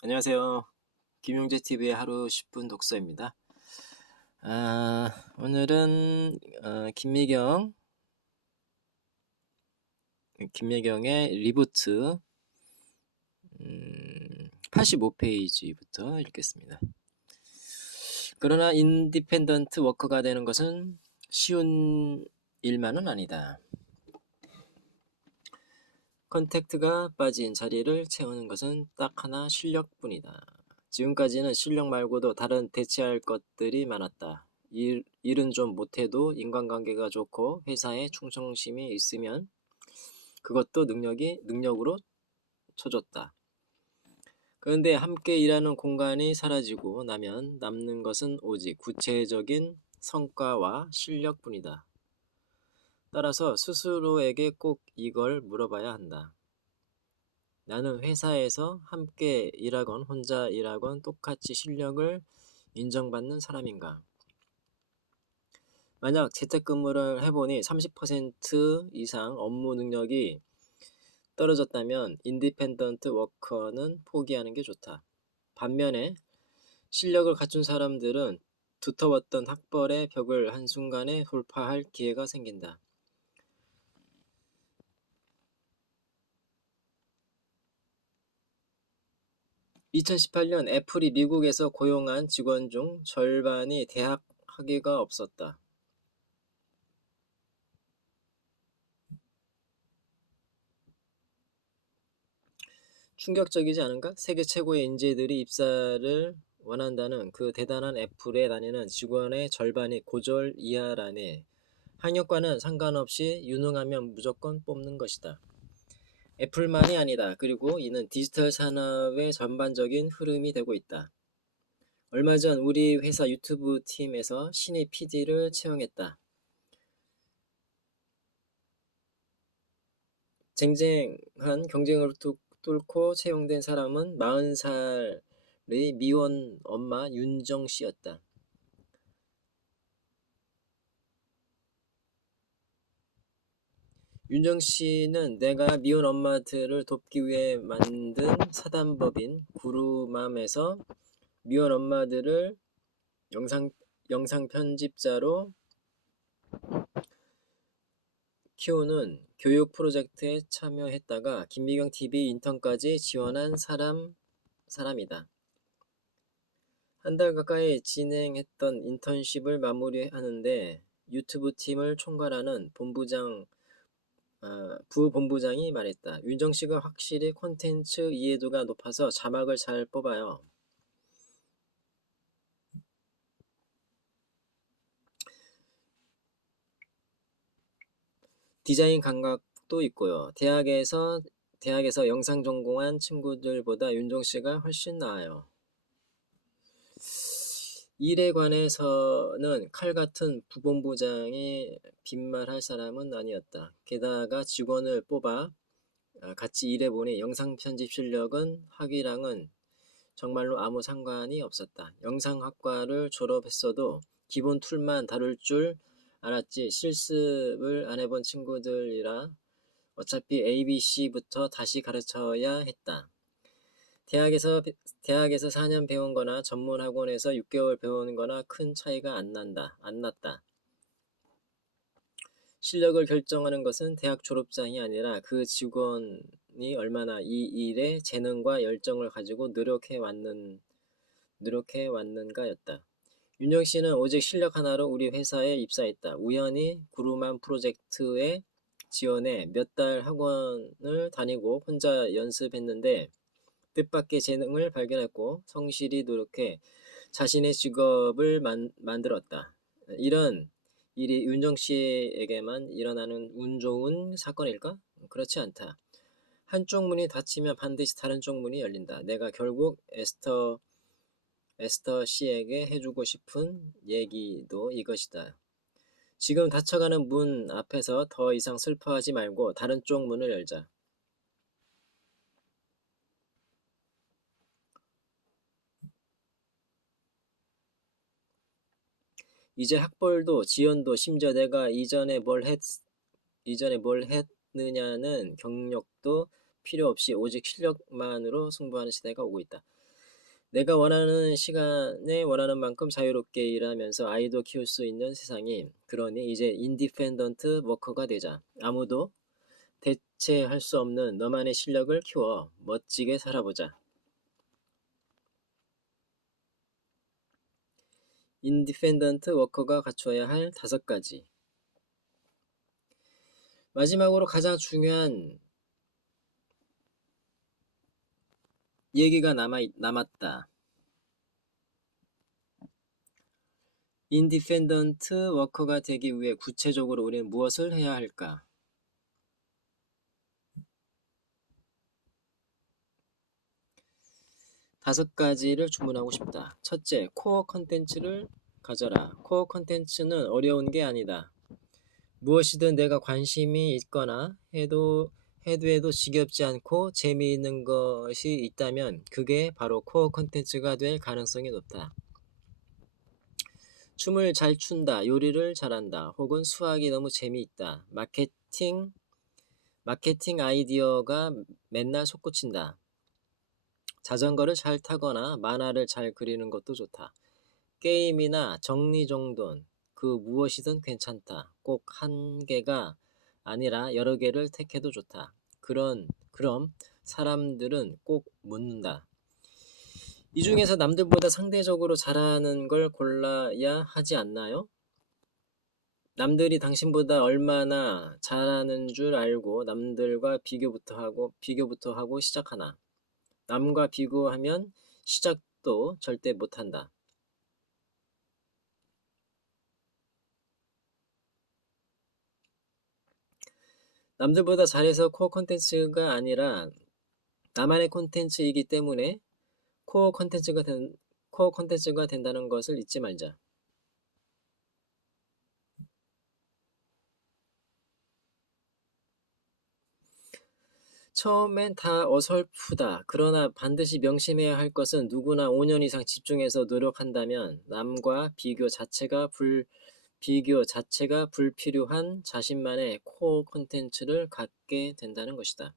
안녕하세요. 김용재 TV의 하루 10분 독서입니다. 오늘은 김매경의 리부트 85페이지부터 읽겠습니다. 그러나 인디펜던트 워커가 되는 것은 쉬운 일만은 아니다. 컨택트가 빠진 자리를 채우는 것은 딱 하나 실력뿐이다. 지금까지는 실력 말고도 다른 대체할 것들이 많았다. 일은 좀 못해도 인간관계가 좋고 회사에 충성심이 있으면 그것도 능력으로 쳐줬다. 그런데 함께 일하는 공간이 사라지고 나면 남는 것은 오직 구체적인 성과와 실력뿐이다. 따라서 스스로에게 꼭 이걸 물어봐야 한다. 나는 회사에서 함께 일하건 혼자 일하건 똑같이 실력을 인정받는 사람인가? 만약 재택근무를 해보니 30% 이상 업무 능력이 떨어졌다면 인디펜던트 워커는 포기하는 게 좋다. 반면에 실력을 갖춘 사람들은 두터웠던 학벌의 벽을 한순간에 돌파할 기회가 생긴다. (2018년) 애플이 미국에서 고용한 직원 중 절반이 대학 학위가 없었다. 충격적이지 않은가? 세계 최고의 인재들이 입사를 원한다는 그 대단한 애플에 다니는 직원의 절반이 고졸 이하라네. 학력과는 상관없이 유능하면 무조건 뽑는 것이다. 애플만이 아니다. 그리고 이는 디지털 산업의 전반적인 흐름이 되고 있다. 얼마 전 우리 회사 유튜브 팀에서 신입 PD를 채용했다. 쟁쟁한 경쟁을 뚫고 채용된 사람은 40살의 미혼 엄마 윤정씨였다. 윤정씨는 내가 미혼 엄마들을 돕기 위해 만든 사단법인 구루맘에서 미혼 엄마들을 영상 편집자로 키우는 교육 프로젝트에 참여했다가 김미경 TV 인턴까지 지원한 사람이다. 한 달 가까이 진행했던 인턴십을 마무리하는데 유튜브 팀을 총괄하는 부본부장이 말했다. 윤정씨가 확실히 콘텐츠 이해도가 높아서 자막을 잘 뽑아요. 디자인 감각도 있고요. 대학에서 영상 전공한 친구들보다 윤정씨가 훨씬 나아요. 일에 관해서는 칼 같은 부본부장이 빈말할 사람은 아니었다. 게다가 직원을 뽑아 같이 일해보니 영상 편집 실력은 학위랑은 정말로 아무 상관이 없었다. 영상학과를 졸업했어도 기본 툴만 다룰 줄 알았지 실습을 안 해본 친구들이라 어차피 ABC부터 다시 가르쳐야 했다. 대학에서 4년 배운 거나 전문 학원에서 6개월 배우는 거나 큰 차이가 안 났다. 실력을 결정하는 것은 대학 졸업장이 아니라 그 직원이 얼마나 이 일에 재능과 열정을 가지고 노력해 왔는가였다. 윤정씨는 오직 실력 하나로 우리 회사에 입사했다. 우연히 구루맘 프로젝트에 지원해 몇 달 학원을 다니고 혼자 연습했는데 뜻밖의 재능을 발견했고 성실히 노력해 자신의 직업을 만들었다. 이런 일이 윤정씨에게만 일어나는 운 좋은 사건일까? 그렇지 않다. 한쪽 문이 닫히면 반드시 다른 쪽 문이 열린다. 내가 결국 에스터 씨에게 해주고 싶은 얘기도 이것이다. 지금 닫혀가는 문 앞에서 더 이상 슬퍼하지 말고 다른 쪽 문을 열자. 이제 학벌도 지연도 심지어 내가 이전에 뭘 했느냐는 경력도 필요 없이 오직 실력만으로 승부하는 시대가 오고 있다. 내가 원하는 시간에 원하는 만큼 자유롭게 일하면서 아이도 키울 수 있는 세상이, 그러니 이제 인디펜던트 워커가 되자. 아무도 대체할 수 없는 너만의 실력을 키워 멋지게 살아보자. 인디펜던트 워커가 갖춰야 할 5가지. 마지막으로 가장 중요한 얘기가 남았다. 인디펜던트 워커가 되기 위해 구체적으로 우리는 무엇을 해야 할까? 5가지를 주문하고 싶다. 첫째, 코어 컨텐츠를 가져라. 코어 컨텐츠는 어려운 게 아니다. 무엇이든 내가 관심이 있거나 해도 지겹지 않고 재미있는 것이 있다면 그게 바로 코어 컨텐츠가 될 가능성이 높다. 춤을 잘 춘다, 요리를 잘한다, 혹은 수학이 너무 재미있다. 마케팅 아이디어가 맨날 솟구친다. 자전거를 잘 타거나 만화를 잘 그리는 것도 좋다. 게임이나 정리정돈, 그 무엇이든 괜찮다. 꼭 한 개가 아니라 여러 개를 택해도 좋다. 그럼 사람들은 꼭 묻는다. 이 중에서 남들보다 상대적으로 잘하는 걸 골라야 하지 않나요? 남들이 당신보다 얼마나 잘하는 줄 알고 남들과 비교부터 하고 시작하나. 남과 비교하면 시작도 절대 못한다. 남들보다 잘해서 코어 콘텐츠가 아니라 나만의 콘텐츠이기 때문에 코어 콘텐츠가 된다는 것을 잊지 말자. 처음엔 다 어설프다. 그러나 반드시 명심해야 할 것은 누구나 5년 이상 집중해서 노력한다면 남과 비교 자체가 불필요한 자신만의 코어 콘텐츠를 갖게 된다는 것이다.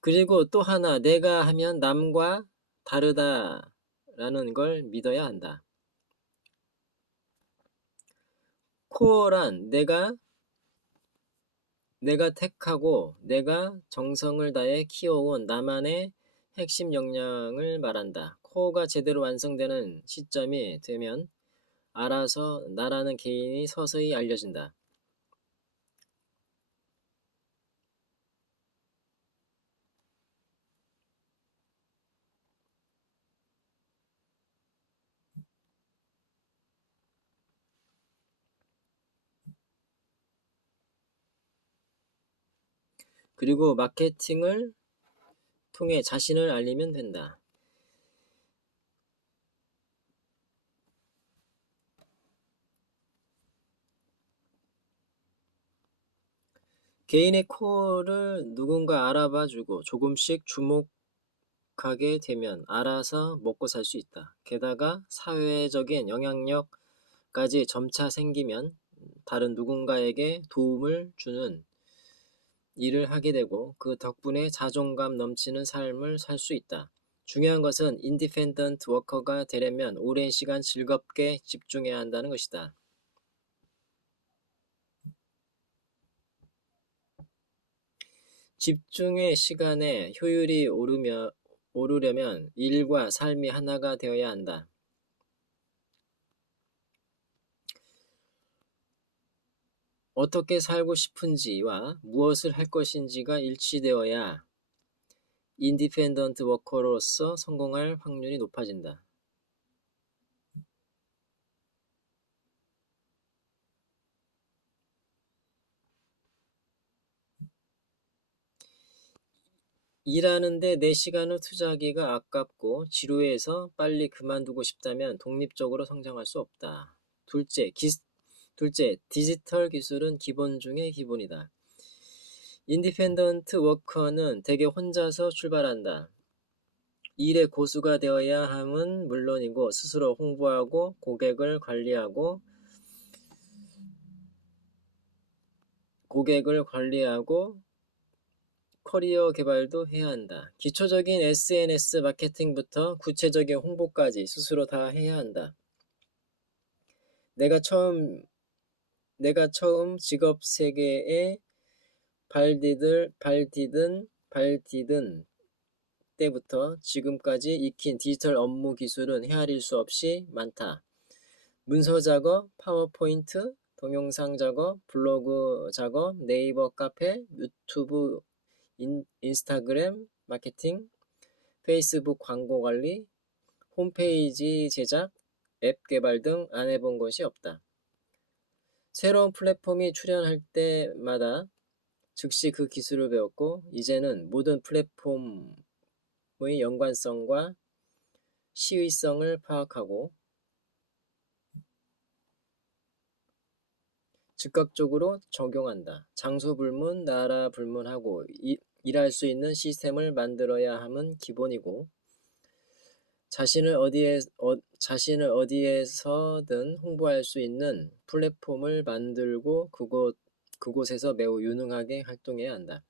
그리고 또 하나, 내가 하면 남과 다르다라는 걸 믿어야 한다. 코어란 내가 택하고 내가 정성을 다해 키워온 나만의 핵심 역량을 말한다. 코어가 제대로 완성되는 시점이 되면 알아서 나라는 개인이 서서히 알려진다. 그리고 마케팅을 통해 자신을 알리면 된다. 개인의 코어를 누군가 알아봐주고 조금씩 주목하게 되면 알아서 먹고 살 수 있다. 게다가 사회적인 영향력까지 점차 생기면 다른 누군가에게 도움을 주는 일을 하게 되고 그 덕분에 자존감 넘치는 삶을 살 수 있다. 중요한 것은 인디펜던트 워커가 되려면 오랜 시간 즐겁게 집중해야 한다는 것이다. 집중의 시간에 효율이 오르려면 일과 삶이 하나가 되어야 한다. 어떻게 살고 싶은지와 무엇을 할 것인지가 일치되어야 인디펜던트 워커로서 성공할 확률이 높아진다. 일하는데 내 시간을 투자하기가 아깝고 지루해서 빨리 그만두고 싶다면 독립적으로 성장할 수 없다. 둘째, 디지털 기술은 기본 중의 기본이다. 인디펜던트 워커는 대개 혼자서 출발한다. 일의 고수가 되어야 함은 물론이고 스스로 홍보하고 고객을 관리하고 커리어 개발도 해야 한다. 기초적인 SNS 마케팅부터 구체적인 홍보까지 스스로 다 해야 한다. 내가 처음 직업 세계에 발디든 때부터 지금까지 익힌 디지털 업무 기술은 헤아릴 수 없이 많다. 문서 작업, 파워포인트, 동영상 작업, 블로그 작업, 네이버 카페, 유튜브, 인스타그램 마케팅, 페이스북 광고 관리, 홈페이지 제작, 앱 개발 등 안 해본 것이 없다. 새로운 플랫폼이 출현할 때마다 즉시 그 기술을 배웠고, 이제는 모든 플랫폼의 연관성과 시의성을 파악하고 즉각적으로 적용한다. 장소 불문, 나라 불문하고 일할 수 있는 시스템을 만들어야 함은 기본이고, 자신을 어디에서든 홍보할 수 있는 플랫폼을 만들고 그곳에서 매우 유능하게 활동해야 한다.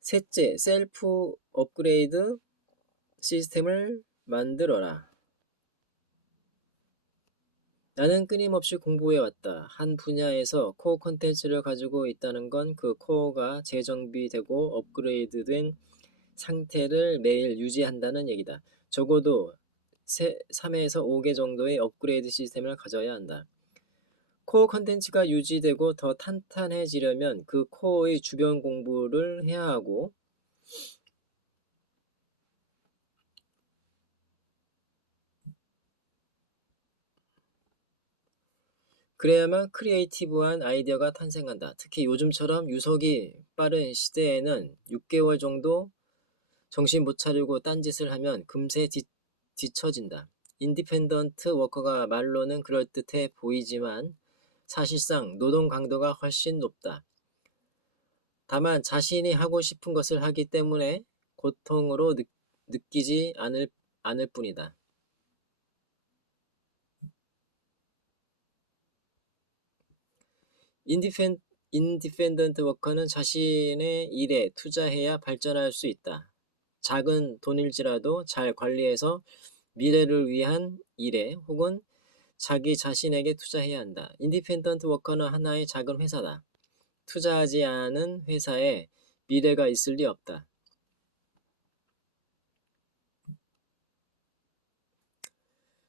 셋째, 셀프 업그레이드 시스템을 만들어라. 나는 끊임없이 공부해왔다. 한 분야에서 코어 콘텐츠를 가지고 있다는 건 그 코어가 재정비되고 업그레이드된 상태를 매일 유지한다는 얘기다. 적어도 3에서 5개 정도의 업그레이드 시스템을 가져야 한다. 코어 콘텐츠가 유지되고 더 탄탄해지려면 그 코어의 주변 공부를 해야 하고, 그래야만 크리에이티브한 아이디어가 탄생한다. 특히 요즘처럼 유속이 빠른 시대에는 6개월 정도 정신 못 차리고 딴짓을 하면 금세 뒤처진다. 인디펜던트 워커가 말로는 그럴듯해 보이지만 사실상 노동 강도가 훨씬 높다. 다만 자신이 하고 싶은 것을 하기 때문에 고통으로 느끼지 않을 뿐이다. 인디펜던트 워커는 자신의 일에 투자해야 발전할 수 있다. 작은 돈일지라도 잘 관리해서 미래를 위한 일에 혹은 자기 자신에게 투자해야 한다. 인디펜던트 워커는 하나의 작은 회사다. 투자하지 않은 회사에 미래가 있을 리 없다.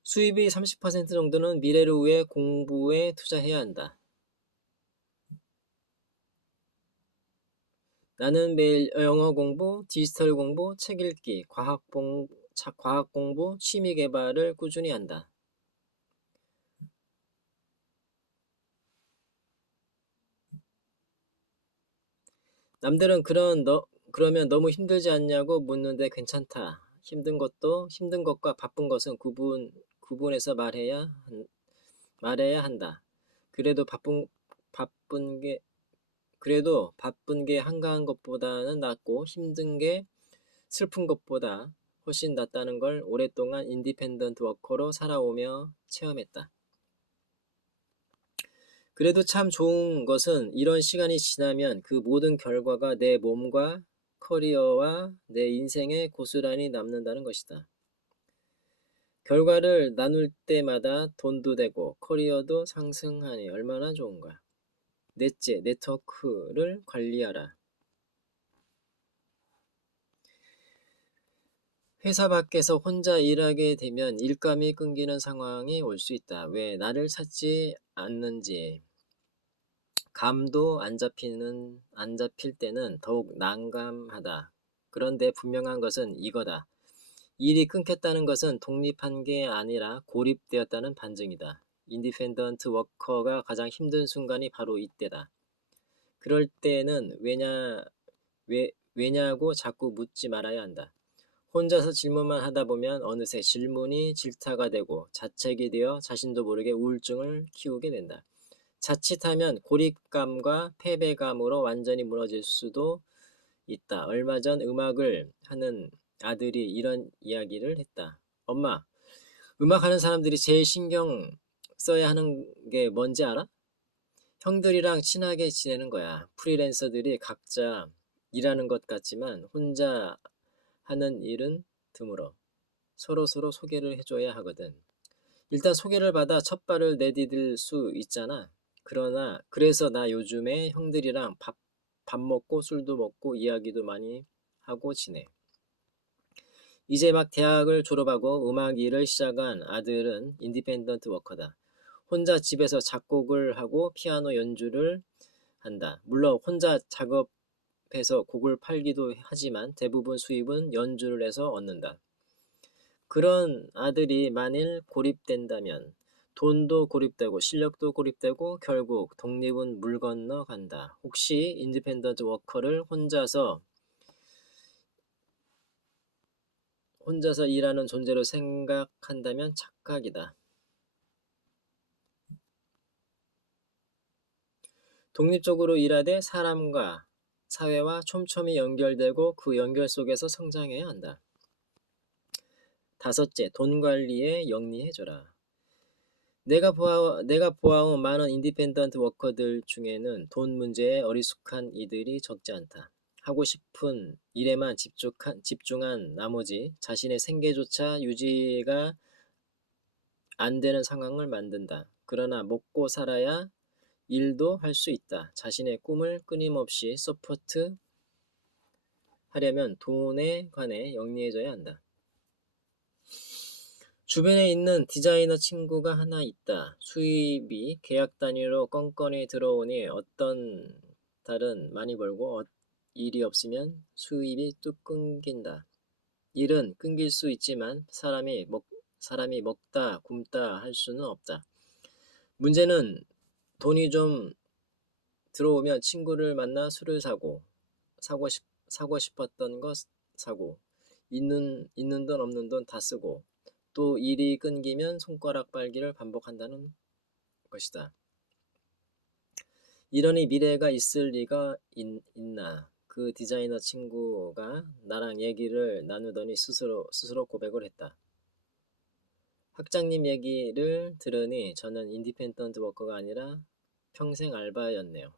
수입의 30% 정도는 미래를 위해 공부에 투자해야 한다. 나는 매일 영어 공부, 디지털 공부, 책 읽기, 과학 공부, 취미 개발을 꾸준히 한다. 남들은 그러면 너무 힘들지 않냐고 묻는데 괜찮다. 힘든 것과 바쁜 것은 구분해서 말해야 한다. 그래도 바쁜 게 한가한 것보다는 낫고 힘든 게 슬픈 것보다 훨씬 낫다는 걸 오랫동안 인디펜던트 워커로 살아오며 체험했다. 그래도 참 좋은 것은 이런 시간이 지나면 그 모든 결과가 내 몸과 커리어와 내 인생에 고스란히 남는다는 것이다. 결과를 나눌 때마다 돈도 되고 커리어도 상승하니 얼마나 좋은가. 넷째, 네트워크를 관리하라. 회사 밖에서 혼자 일하게 되면 일감이 끊기는 상황이 올 수 있다. 왜 나를 찾지 않는지 감도 안 잡힐 때는 더욱 난감하다. 그런데 분명한 것은 이거다. 일이 끊겼다는 것은 독립한 게 아니라 고립되었다는 반증이다. 인디펜던트 워커가 가장 힘든 순간이 바로 이때다. 그럴 때는 왜냐고 자꾸 묻지 말아야 한다. 혼자서 질문만 하다 보면 어느새 질문이 질타가 되고 자책이 되어 자신도 모르게 우울증을 키우게 된다. 자칫하면 고립감과 패배감으로 완전히 무너질 수도 있다. 얼마 전 음악을 하는 아들이 이런 이야기를 했다. 엄마, 음악하는 사람들이 제일 신경 써야 하는 게 뭔지 알아? 형들이랑 친하게 지내는 거야. 프리랜서들이 각자 일하는 것 같지만 혼자 하는 일은 드물어. 서로서로 소개를 해줘야 하거든. 일단 소개를 받아 첫 발을 내디딜 수 있잖아. 그래서 나 요즘에 형들이랑 밥 먹고 술도 먹고 이야기도 많이 하고 지내. 이제 막 대학을 졸업하고 음악 일을 시작한 아들은 인디펜던트 워커다. 혼자 집에서 작곡을 하고 피아노 연주를 한다. 물론 혼자 작업해서 곡을 팔기도 하지만 대부분 수입은 연주를 해서 얻는다. 그런 아들이 만일 고립된다면 돈도 고립되고 실력도 고립되고 결국 독립은 물 건너 간다. 혹시 인디펜던트 워커를 혼자서 일하는 존재로 생각한다면 착각이다. 독립적으로 일하되 사람과 사회와 촘촘히 연결되고 그 연결 속에서 성장해야 한다. 다섯째, 돈 관리에 영리해져라. 내가 보아온 많은 인디펜던트 워커들 중에는 돈 문제에 어리숙한 이들이 적지 않다. 하고 싶은 일에만 집중한 나머지 자신의 생계조차 유지가 안 되는 상황을 만든다. 그러나 먹고 살아야 일도 할 수 있다. 자신의 꿈을 끊임없이 서포트 하려면 돈에 관해 영리해져야 한다. 주변에 있는 디자이너 친구가 하나 있다. 수입이 계약 단위로 건건이 들어오니 어떤 달은 많이 벌고 일이 없으면 수입이 뚝 끊긴다. 일은 끊길 수 있지만 사람이 먹다 굶다 할 수는 없다. 문제는 돈이 좀 들어오면 친구를 만나 술을 사고 싶었던 거 사고, 있는 돈 없는 돈 다 쓰고, 또 일이 끊기면 손가락 빨기를 반복한다는 것이다. 이러니 미래가 있을 리가 있나? 그 디자이너 친구가 나랑 얘기를 나누더니 스스로 고백을 했다. 학장님 얘기를 들으니 저는 인디펜던트 워커가 아니라 평생 알바였네요.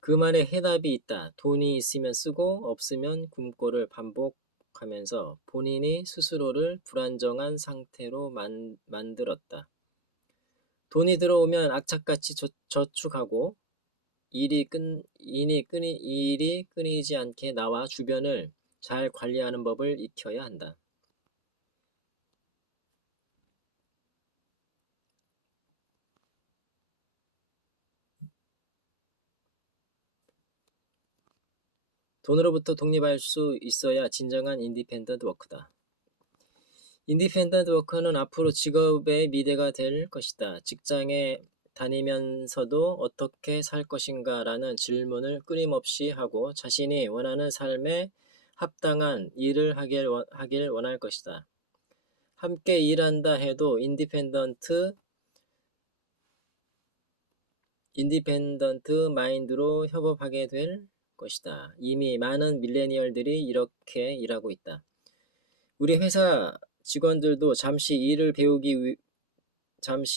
그 말에 해답이 있다. 돈이 있으면 쓰고 없으면 굶고를 반복하면서 본인이 스스로를 불안정한 상태로 만들었다. 돈이 들어오면 악착같이 저축하고 일이 끊이지 않게 나와 주변을 잘 관리하는 법을 익혀야 한다. 돈으로부터 독립할 수 있어야 진정한 인디펜던트 워크다. 인디펜던트 워커는 앞으로 직업의 미래가 될 것이다. 직장에 다니면서도 어떻게 살 것인가 라는 질문을 끊임없이 하고 자신이 원하는 삶에 합당한 일을 하길 원할 것이다. 함께 일한다 해도 인디펜던트 마인드로 협업하게 될 것이다. 이미 많은 밀레니얼들이 이렇게 일하고 있다. 우리 회사 직원들도 잠시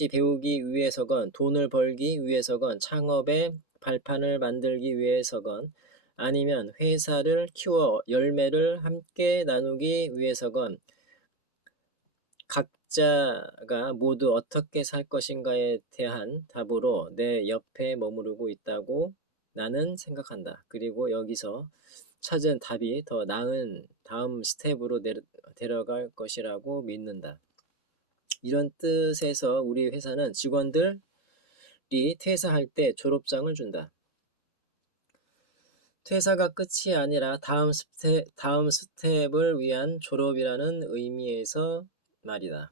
배우기 위해서건 돈을 벌기 위해서건 창업의 발판을 만들기 위해서건 아니면 회사를 키워 열매를 함께 나누기 위해서건 각자가 모두 어떻게 살 것인가에 대한 답으로 내 옆에 머무르고 있다고 나는 생각한다. 그리고 여기서 찾은 답이 더 나은 다음 스텝으로 데려갈 것이라고 믿는다. 이런 뜻에서 우리 회사는 직원들이 퇴사할 때 졸업장을 준다. 퇴사가 끝이 아니라 다음 스텝을 위한 졸업이라는 의미에서 말이다.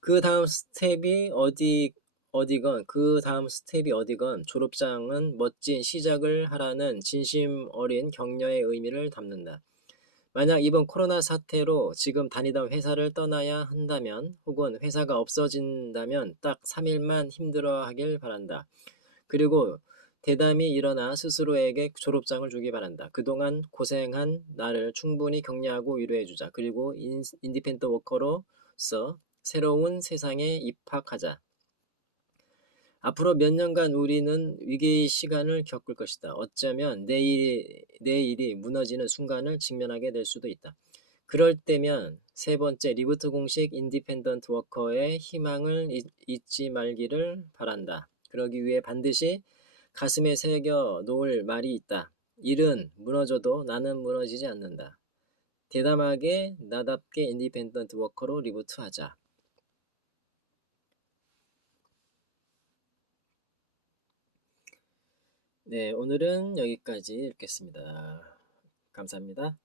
그 다음 스텝이 어디건 졸업장은 멋진 시작을 하라는 진심 어린 격려의 의미를 담는다. 만약 이번 코로나 사태로 지금 다니던 회사를 떠나야 한다면 혹은 회사가 없어진다면 딱 3일만 힘들어하길 바란다. 그리고 대담이 일어나 스스로에게 졸업장을 주기 바란다. 그동안 고생한 나를 충분히 격려하고 위로해주자. 그리고 인디펜던트 워커로서 새로운 세상에 입학하자. 앞으로 몇 년간 우리는 위기의 시간을 겪을 것이다. 어쩌면 내 일이 무너지는 순간을 직면하게 될 수도 있다. 그럴 때면 세 번째 리부트 공식 인디펜던트 워커의 희망을 잊지 말기를 바란다. 그러기 위해 반드시 가슴에 새겨 놓을 말이 있다. 일은 무너져도 나는 무너지지 않는다. 대담하게 나답게 인디펜던트 워커로 리부트하자. 네, 오늘은 여기까지 읽겠습니다. 감사합니다.